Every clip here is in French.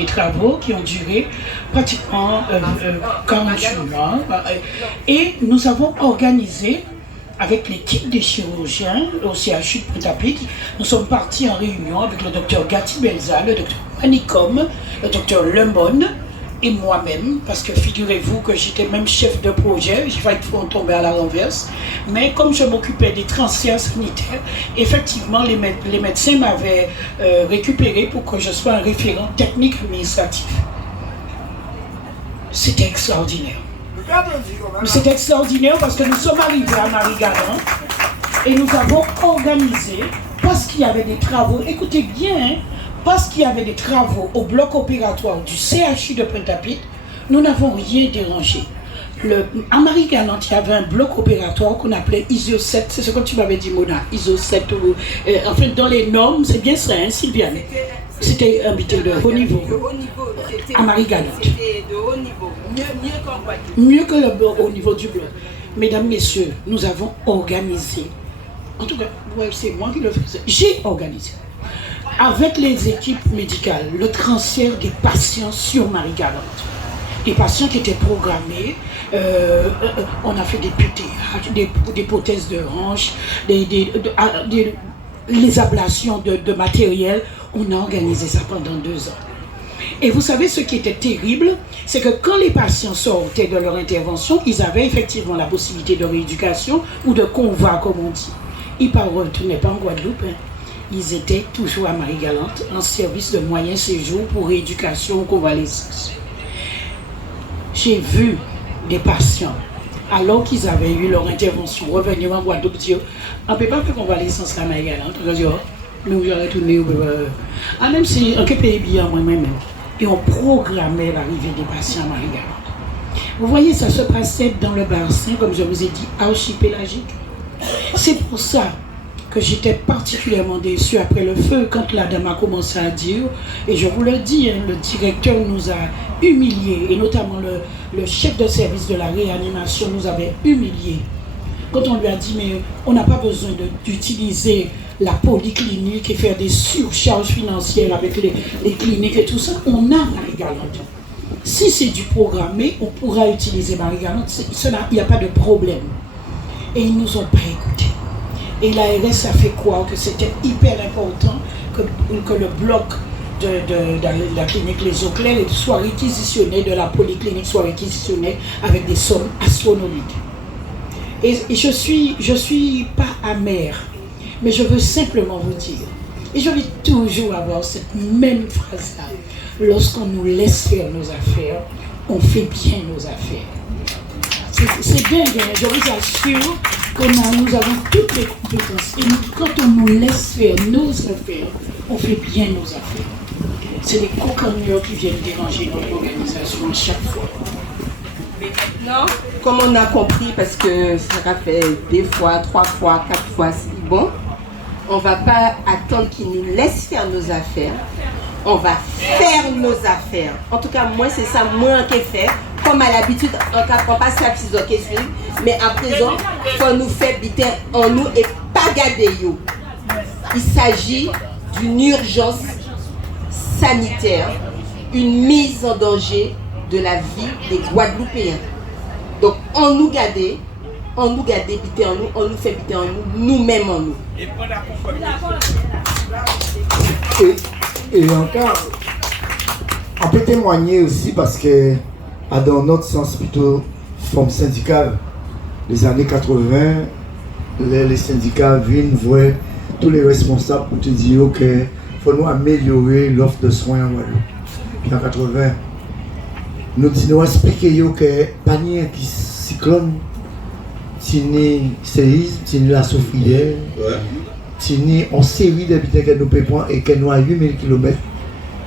des travaux qui ont duré pratiquement 48 mois. Et nous avons organisé avec l'équipe des chirurgiens au CHU de Pointe-à-Pitre, nous sommes partis en réunion avec le docteur Gatti Belza, le docteur Manicom, le docteur Lemon et moi-même, parce que figurez-vous que j'étais même chef de projet, j'ai failli tomber à la renverse, mais comme je m'occupais des transferts sanitaires, effectivement les médecins m'avaient récupéré pour que je sois un référent technique administratif. C'était extraordinaire. C'est extraordinaire parce que nous sommes arrivés à Marie-Galante et nous avons organisé, parce qu'il y avait des travaux, écoutez bien, hein, parce qu'il y avait des travaux au bloc opératoire du CHU de Pointe-à-Pitre, nous n'avons rien dérangé. À Marie-Galante, il y avait un bloc opératoire qu'on appelait ISO 7, c'est ce que tu m'avais dit, Mona, ISO 7, enfin dans les normes, c'est bien ça, hein, Sylviane. C'était un butin de haut niveau. À Marie-Galante. C'était de haut niveau. Mieux qu'en Guadeloupe. Mieux que le haut niveau du bloc. Mesdames, messieurs, nous avons organisé. En tout cas, ouais, c'est moi qui le faisais. J'ai organisé. Avec les équipes médicales, le transfert des patients sur Marie-Galante. Des patients qui étaient programmés. On a fait des PTH, des prothèses de hanche, les ablations de matériel. On a organisé ça pendant 2 ans. Et vous savez ce qui était terrible, c'est que quand les patients sortaient de leur intervention, ils avaient effectivement la possibilité de rééducation ou de convoi, comme on dit. Ils ne retournaient pas en Guadeloupe. Hein. Ils étaient toujours à Marie-Galante en service de moyen séjour pour rééducation ou convalescence. J'ai vu des patients, alors qu'ils avaient eu leur intervention, revenir en Guadeloupe, dire on ne peut pas faire convalescence à Marie-Galante. Mais vous allez retourner même si on peut payer bien moi-même. Et on programmait l'arrivée des patients à Marie-Galante. Vous voyez, ça se passait dans le bassin, comme je vous ai dit, archipélagique. C'est pour ça que j'étais particulièrement déçue après le feu, quand la dame a commencé à dire, et je vous le dis, hein, le directeur nous a humiliés, et notamment le chef de service de la réanimation nous avait humiliés. Quand on lui a dit, mais on n'a pas besoin d'utiliser la polyclinique et faire des surcharges financières avec les cliniques et tout ça, on a Marie-Galante. Si c'est du programmé, on pourra utiliser Marie-Galante, il n'y a pas de problème. Et ils ne nous ont pas écoutés. Et l'ARS a fait croire que c'était hyper important que le bloc de la clinique Les Eaux Claires soit réquisitionné, de la polyclinique soit réquisitionné avec des sommes astronomiques. Et je suis pas amère, mais je veux simplement vous dire, et je vais toujours avoir cette même phrase-là, lorsqu'on nous laisse faire nos affaires, on fait bien nos affaires. C'est dingue, hein? Je vous assure que nous avons toutes les compétences. Et quand on nous laisse faire nos affaires, on fait bien nos affaires. C'est les cocagneurs qui viennent déranger notre organisation à chaque fois. Mais maintenant, comme on a compris, parce que ça a fait 2 fois, 3 fois, 4 fois, c'est bon, on ne va pas attendre qu'ils nous laissent faire nos affaires. On va faire nos affaires. En tout cas, moi, c'est ça, moi, qui fait. Comme à l'habitude, on passe la petite question, mais à présent, il faut nous faire biter en nous et pas garder yo. Il s'agit d'une urgence sanitaire, une mise en danger de la vie des Guadeloupéens. Donc, on nous garde, biter en nous, on nous fait biter en nous, nous-mêmes en nous. Et encore, on peut témoigner aussi parce que, dans notre sens plutôt forme syndicale, les années 80, les syndicats viennent voir tous les responsables pour te dire qu'il faut nous améliorer l'offre de soins en Guadeloupe. Puis en 80, nous expliquer que panier qui cyclone, tini séisme, tini la soufrière, tini en série d'habitants que nous payons et que nous à 8000 km,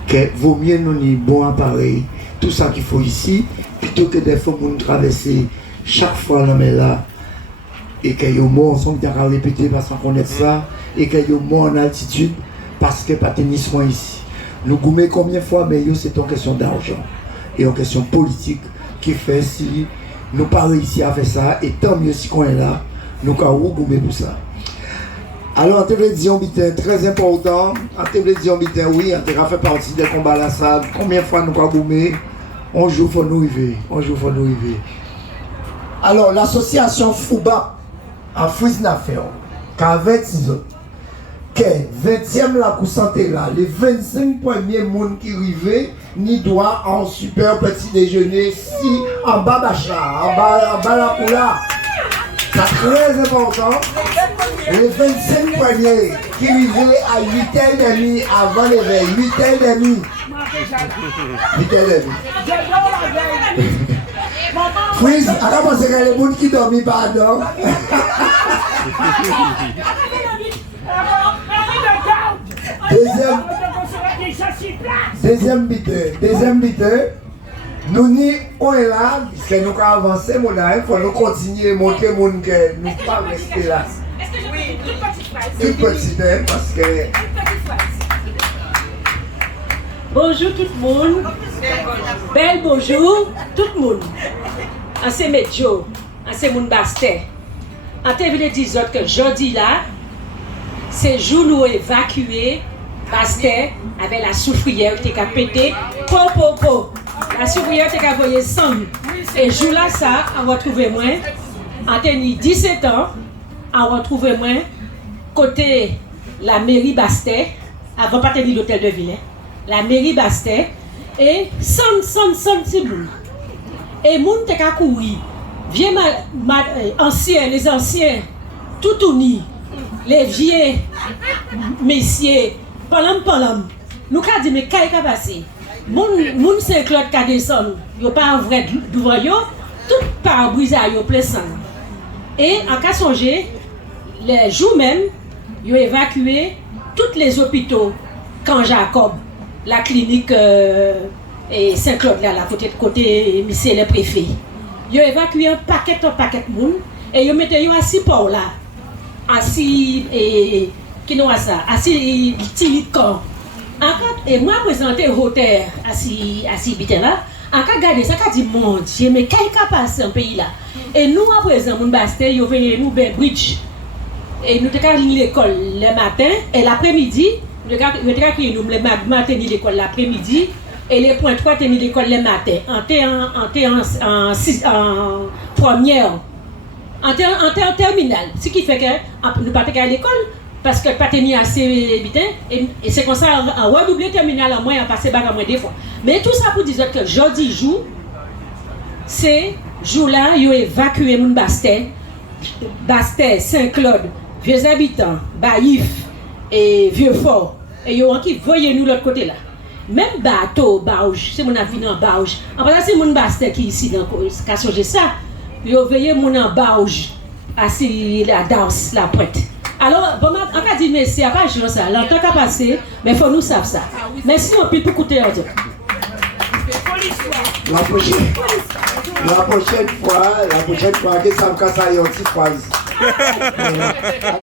que vaut mieux nous ni bon appareil, tout ça qu'il faut ici, plutôt que des fois pour nous traverser chaque fois là, et qu'il y a un mot ensemble qui a répété parce qu'on connaît ça, et qu'il y a un mot en altitude parce que pas tenir soin ici. Nous goumons combien de fois, mais c'est une question d'argent et une question politique qui fait si nous pas réussi à faire ça, et tant mieux si on est là, nous avons goumé pour ça. Alors, en télévision, très important. En télévision, oui, on a fait partie des combats à la salle. Combien de fois nous avons boumé? On joue, il faut nous arriver. Alors, l'association Fouba a fait une affaire. Qu'à 26 ans, que 20e la coup santé là, les 25 premiers monde qui arrivaient, ni droit en super petit déjeuner, si en bas d'achat, en bas la coula. C'est très important. Les 25 premiers qui arrivaient à 8h30 avant l'éveil, 8h30. 8h30. Freeze, à commencer que les gens qui dorment pas dedans. Deuxième biteur, nous n'y on est là, puisque nous avons avancé, il faut nous continuer à montrer que nous ne pouvons pas rester là. Oui, Toute petite, parce que... Bonjour tout le monde. Bel bonjour tout le monde. C'est Medjo, c'est mon Bastet. En TV dit que jeudi là, c'est jour nous évacuer Bastet avec la soufrière qui a pété. La soufrière qui a envoyé 100 000. Et jour là, ça, on va trouver moi. En 17 ans, on va trouver moi côté la mairie Bastet, avant pas tenir l'hôtel de ville. La mairie Bastet et 100 tibou. Et moun te ka kouri. Vieux anciens, les anciens, tout unis, les vieux messieurs, palam. Nous ka dit mais kay ka passé. Moun Saint-Claude ka descend, yo pas vrai devant yo, tout par brise yo plein sang. Et en cas songer, les jours même, yo évacué tous les hôpitaux quand Jacob, la clinique et Saint-Claude là, côté monsieur le préfet. Ils ont évacué un paquet de monde et ils mettaient assis pour là. Assis et qui nous a ça, assis petit camp. Et moi présenté hôtel assis bité là. En cas garder ça dit mon Dieu mais qu'est-ce qui passe dans pays là. Et nous à présent mon Bastet, ils venaient nous bridge. Et nous t'ai l'école le matin et l'après-midi, nous t'ai nous le matin l'école l'après-midi. Et les points 3 tenir l'école le matin. En première. En terminale. Ce qui fait que nous ne pas à l'école parce que pas tenir assez bien. Et c'est comme ça, en redoubler terminale en moins, en passer bac à moins des fois. Mais tout ça pour dire que jeudi jour, c'est jour-là, ils ont évacué mon Bastet, Saint-Claude, Vieux Habitants, Baïf et Vieux-Fort. Et ils ont qui voyez nous l'autre côté là. Même bateau, Bauge, c'est mon avis dans Bauge. En fait, c'est mon Bastet qui est ici dans le ça. Ils ont veillé mon en Bauge, assis la danse, la pointe. Alors, bon, on va dire, mais c'est pas juste ça. Longtemps qu'à passer, mais il faut nous savoir ça. Merci un peu pour écouter. La prochaine fois, que ça me casse à une petite phrase.